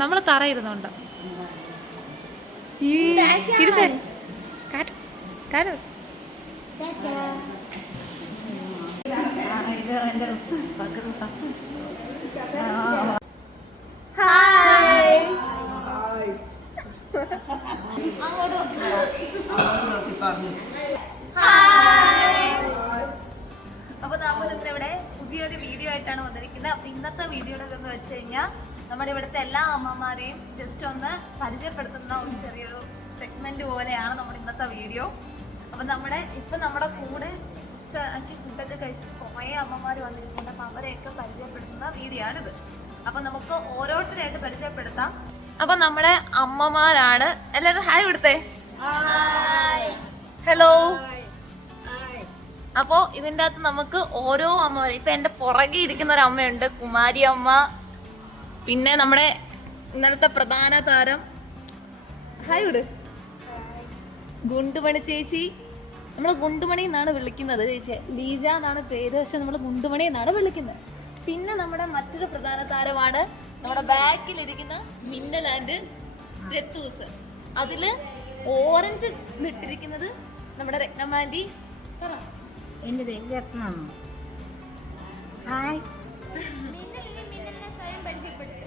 നമ്മള് തറയിരുന്നുണ്ട് ഈ ചിരിച്ചേ കാരോ ഹായ് അപ്പൊ നമ്മൾ ഇന്നിവിടെ പുതിയൊരു വീഡിയോ ആയിട്ടാണ് വന്നിരിക്കുന്നത്. അപ്പൊ ഇന്നത്തെ വീഡിയോയുടെ എന്ന് വെച്ച് കഴിഞ്ഞാൽ നമ്മുടെ ഇവിടുത്തെ എല്ലാ അമ്മമാരെയും ജസ്റ്റ് ഒന്ന് പരിചയപ്പെടുത്തുന്ന ഒരു ചെറിയൊരു സെഗ്മെന്റ് പോലെയാണ് നമ്മുടെ ഇന്നത്തെ വീഡിയോ. അപ്പൊ നമ്മുടെ കൂടെ ഫുഡൊക്കെ കഴിച്ചിട്ട് കുറേ അമ്മമാർ വന്നിരിക്കുന്നുണ്ട്. അപ്പൊ അവരെയൊക്കെ പരിചയപ്പെടുത്തുന്ന വീഡിയോ ആണിത്. അപ്പൊ നമുക്ക് ഓരോരുത്തരായിട്ട് പരിചയപ്പെടുത്താം. അപ്പൊ നമ്മുടെ അമ്മമാരാണ്. എല്ലാവരും ഹായ് വിടുത്തേ. ഹലോ. അപ്പോ ഇതിൻ്റെ അകത്ത് നമുക്ക് ഓരോ അമ്മ, ഇപ്പൊ എന്റെ പുറകെ ഇരിക്കുന്ന ഒരു അമ്മയുണ്ട്, കുമാരി അമ്മ. പിന്നെ നമ്മുടെ ഇന്നലത്തെ പ്രധാന താരം ഹായ് വിട്, ഗുണ്ടുമണി ചേച്ചി. നമ്മൾ ഗുണ്ടുമണി എന്നാണ് വിളിക്കുന്നത് ചേച്ചി, ലീജ എന്നാണ് പേര്, പക്ഷെ നമ്മൾ ഗുണ്ടുമണി എന്നാണ് വിളിക്കുന്നത്. പിന്നെ നമ്മുടെ മറ്റൊരു പ്രധാന താരമാണ് നമ്മുടെ ബാക്കിലിരിക്കുന്ന മിന്നൽ ആൻഡ് രത്തൂസ്. അതില് ഓറഞ്ച് വിട്ടിരിക്കുന്നത് നമ്മുടെ രത്നമാൻറ്റി. എന്റെ പേര് രത്നം. ഹായ്.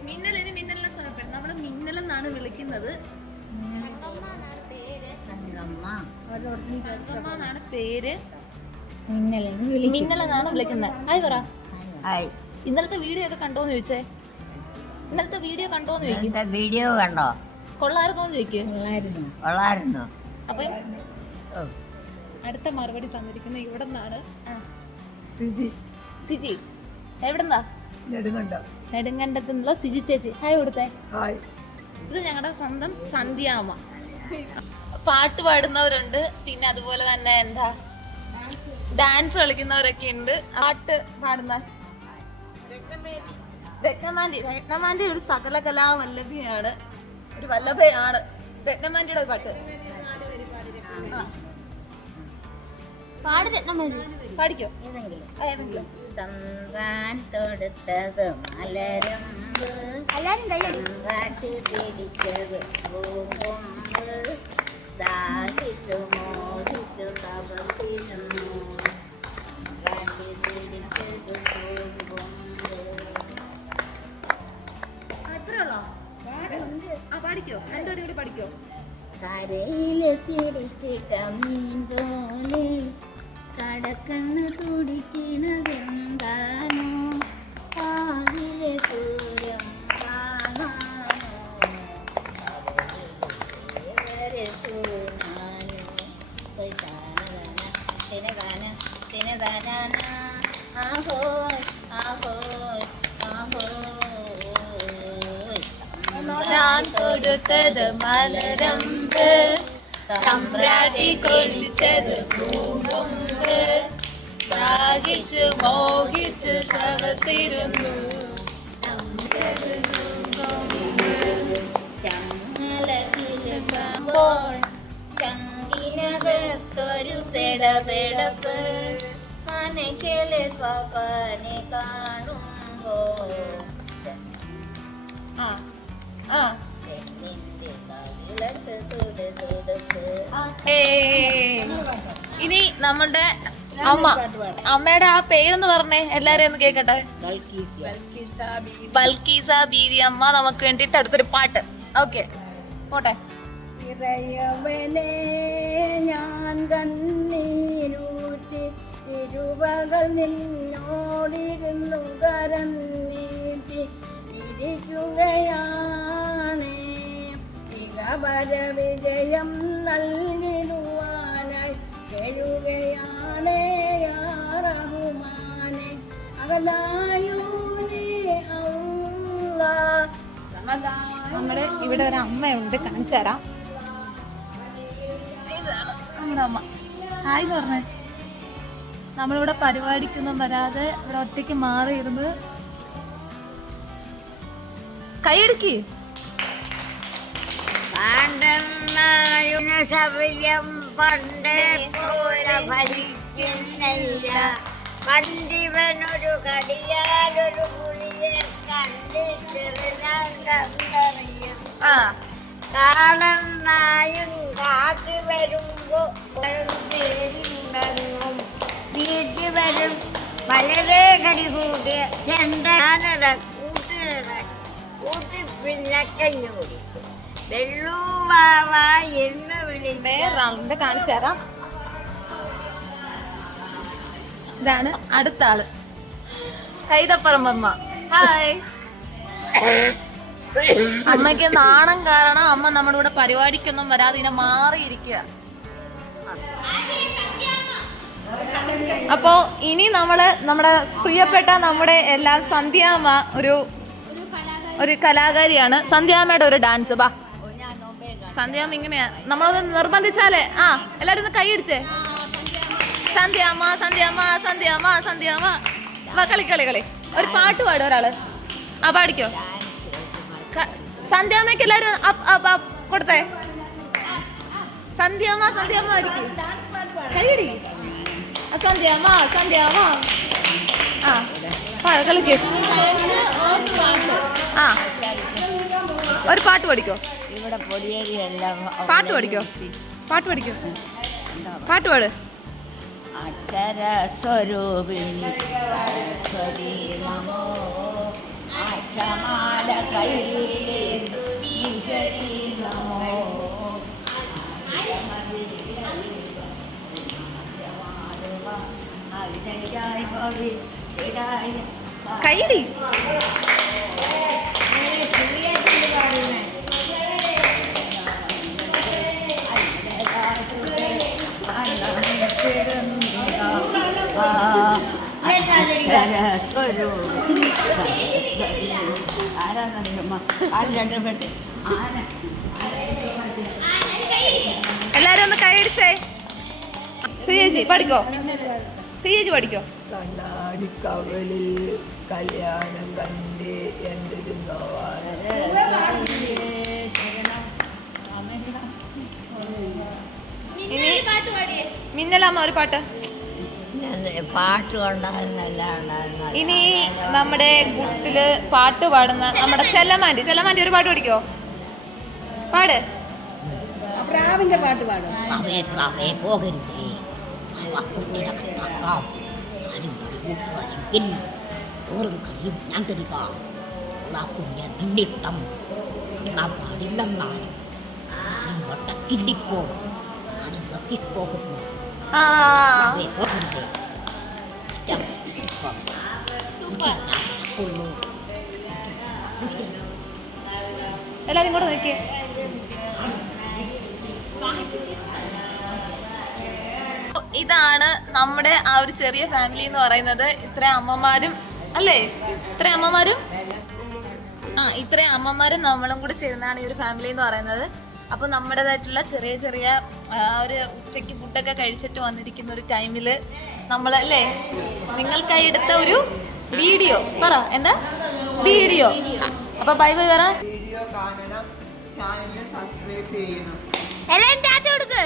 മിന്നലിന് മിന്നലിനെ സഹപ്പെടും. നമ്മള് മിന്നൽ എന്നാണ് വിളിക്കുന്നത്. എന്നാണ് പേര്, മിന്നൽ എന്നാണ് വിളിക്കുന്നത്. ഹായ് പറ. ഹായ്. ഇന്നലത്തെ വീഡിയോ ഒക്കെ കണ്ടോന്ന് ചോദിച്ചേ. ഇന്നലത്തെ വീഡിയോ കണ്ടോന്ന് ചോദിക്കും. വീഡിയോ കണ്ടോ? കൊള്ളായിരുന്നോന്ന് ചോദിക്കും. കൊള്ളായിരുന്നു. അപ്പൊ അടുത്ത മറുപടി തന്നിരിക്കുന്നത് ഇവിടെ നിന്നാണ്. സിജി എവിടെന്നാ? നെടുങ്കണ്ടത്ത് നിന്നുള്ള സിജി ചേച്ചി. ഹായ് കൊടുത്തേ. ഇത് ഞങ്ങളുടെ സ്വന്തം സന്ധ്യാമ്മ. പാട്ട് പാടുന്നവരുണ്ട്, പിന്നെ അതുപോലെ തന്നെ എന്താ ഡാൻസ് കളിക്കുന്നവരൊക്കെ ഉണ്ട്. പാട്ട് പാടുന്ന രത്നമാൻറ്റി ഒരു സകല കലാവല്ലഭയാണ്, ഒരു വല്ലഭയാണ്. രത്നമാൻറ്റിയുടെ ഒരു പാട്ട് പാട്. രത്നമാൻറ്റി പാടിക്കോ ഏതെങ്കിലും. തമ്പ്രാൻ തൊടുത്തത് മലരം, കാട്ടി പിടിച്ചത് പൂങ്കൊമ്പ്, ദാഹിച്ചു മോഹിച്ചു തപസിരുന്നു, കാട്ടി പിടിച്ചത് പൂങ്കൊമ്പ്. അത്രയുള്ളോ? പാടിക്കോ, രണ്ടുപേരും കൂടി പാടിക്കോ. കരയില് പിടിച്ചിട്ട മീൻ പോലെ കടക്കണ്ണ് തുടിക്കണതെന്താണോ, പാകിലെ പൂരം കാണാനോ, വരെ തൂങ്ങാനോ. തിനതാന ആഹോയ് ആഹോയ് ആഹോയ്. ഞാൻ കൊടുത്തത് മലരമ്പ്, തമ്പ്രാട്ടി കൊള്ളിച്ചത് പൂങ്കൊമ്പ്, ദാഹിച്ചു മോഹിച്ചു തപസിരുന്നു. ചങ്ങലകിലുമ്പോൾ ചങ്കിനകത്തൊരു പെടപെടപ്പ്, മനക്കല് പപ്പനെ കാണുമ്പോൾ തെന്നിന്റെ കവിളത്ത് തുടുതുടുപ്പ്. ഇനി നമ്മുടെ അമ്മയുടെ ആ പേരൊന്ന് പറഞ്ഞേ, എല്ലാരും ഒന്ന് കേക്കട്ടെ. ബൽക്കീസ ബീവി അമ്മ നമുക്ക് വേണ്ടിട്ട് അടുത്തൊരു പാട്ട്. ഓക്കെ പോട്ടെ. ഇറയവനെ ഞാൻ കണ്ണീരൂറ്റി ഇരുപകൽ നിന്നോടിരുന്നു കരന്നീട്ടി ഇരിക്കുകയാണ്, തികപര വിജയം നൽകിടുവാനായി എഴുകയാണ് റഹ്മാനെ. അകലായൂനെ നമ്മുടെ ഇവിടെ ഒരു അമ്മയുണ്ട്, കാണിച്ചു തരാം. ഇതാണ് നമ്മുടെ അമ്മ. ഹായ് എന്ന് പറഞ്ഞേ. നമ്മളിവിടെ പരിപാടിക്കൊന്നും വരാതെ ഇവിടെ ഒറ്റയ്ക്ക് മാറിയിരുന്ന് കൈയടുക്കി. ശബരിയം പണ്ടേ പോലെ ഭരിക്കുന്നില്ല, പണ്ടിവനൊരു കടിയാലൊരു പുളിയെ കണ്ട് ചെറുതാണ്ട് കണ്ടറിയും ആ കാളനായും കാട്ടി വരുമ്പോ പേരുണ്ടെന്നും വീട്ടിൽ വരും വളരെ കടി കൂട്ടിയ ചെണ്ടാനട കൂട്ടി പിന്നക്കഞ്ഞു കുടിക്കും വെള്ളുവാവ എന്ന് വിളിക്കും വേറൊരാളുണ്ട്, കാണിച്ചു തരാം. ഇതാണ് അടുത്ത ആള്, കൈതപ്പറമ്പമ്മ. ഹായ്. അമ്മയ്ക്ക് നാണം കാരണം അമ്മ നമ്മുടെ കൂടെ പരിപാടിക്കൊന്നും വരാതെ ഇതിനെ മാറിയിരിക്കുക. അപ്പോ ഇനി നമ്മുടെ പ്രിയപ്പെട്ട നമ്മുടെ എല്ലാം സന്ധ്യാമ്മ ഒരു കലാകാരിയാണ്. സന്ധ്യാമ്മയുടെ ഒരു ഡാൻസ്. ബാ സന്ധ്യാമ്മ ഇങ്ങനെയാ, നമ്മളൊന്ന് നിർബന്ധിച്ചാലേ. ആ എല്ലാരും ഒന്ന് കൈയടിച്ചേ. സന്ധ്യാമ്മ സന്ധ്യാമ്മ സന്ധ്യാമ്മ സന്ധ്യാമ്മ. വാ കളി കളി കളി. ഒരു പാട്ട് പാടും ഒരാള്. ആ പാടിക്കോ. സന്ധ്യാമ്മയ്ക്ക് എല്ലാരും കൊടുത്തേ. സന്ധ്യാമ്മ സന്ധ്യാമ്മ അടിക്കും. കൈയടി. സന്ധ്യാമ്മ സന്ധ്യാമ്മ. ആ കളിക്കോ. ആ ഒരു പാട്ട് പഠിക്കോ. ഇവിടെ പൊടിയേരിയെല്ലാം പാട്ട് പഠിക്കോ. പാട്ട് പഠിക്കോ. പാട്ട് പാട്. അക്ഷര സ്വരൂപിണി സരസ്വതി നമോ അക്ഷമാല കൈയിലേന്തു ഈശ്വരി നമോ കൈയടി. എല്ലാരും ഒന്ന് കൈയടിച്ചേ. സിയേജി പഠിക്കോ. സിയേജി പഠിക്കോ. കണ്ണാടിക്കവളിൽ കല്യാണം കണ്ട് ഇനി മിന്നലാമ്മ ഒരു പാട്ട്. പാട്ട് കൊണ്ടായിരുന്നല്ല. ഇനി നമ്മുടെ കൂട്ടത്തില് പാട്ട് പാടുന്ന നമ്മുടെ ചെല്ലമാൻറ്റി ഒരു പാട്ട് പഠിക്കോ. പാട്. പ്രാവിന്റെ പാട്ട് പാടും. പോകരുതേ ഓരോ കഴിയും ഞാൻ തരിക നിന്നിട്ടം പാടില്ലെന്നാണ് ഒട്ടക്കില്ലിപ്പോ പോകുന്നു. എല്ലാരും കൂടെ നോക്കിയേ. ഇതാണ് നമ്മുടെ ആ ഒരു ചെറിയ ഫാമിലി എന്ന് പറയുന്നത്. ഇത്രയും അമ്മമാരും അല്ലേ, ഇത്രയും അമ്മമാരും നമ്മളും കൂടി ചേർന്നാണ് ഈ ഒരു ഫാമിലി എന്ന് പറയുന്നത്. അപ്പൊ നമ്മുടേതായിട്ടുള്ള ചെറിയ ചെറിയ ഒരു ഉച്ചയ്ക്ക് ഫുഡൊക്കെ കഴിച്ചിട്ട് വന്നിരിക്കുന്ന ഒരു ടൈമില് നമ്മളല്ലേ നിങ്ങൾക്കായി എടുത്ത ഒരു വീഡിയോ. പറ എന്താ വീഡിയോ. അപ്പൊ ബൈ ബൈ പറ. വീഡിയോ കാണണം, ചാനൽ സബ്സ്ക്രൈബ് ചെയ്യണം. എല്ലാം ടാറ്റ കൊടുക്ക്.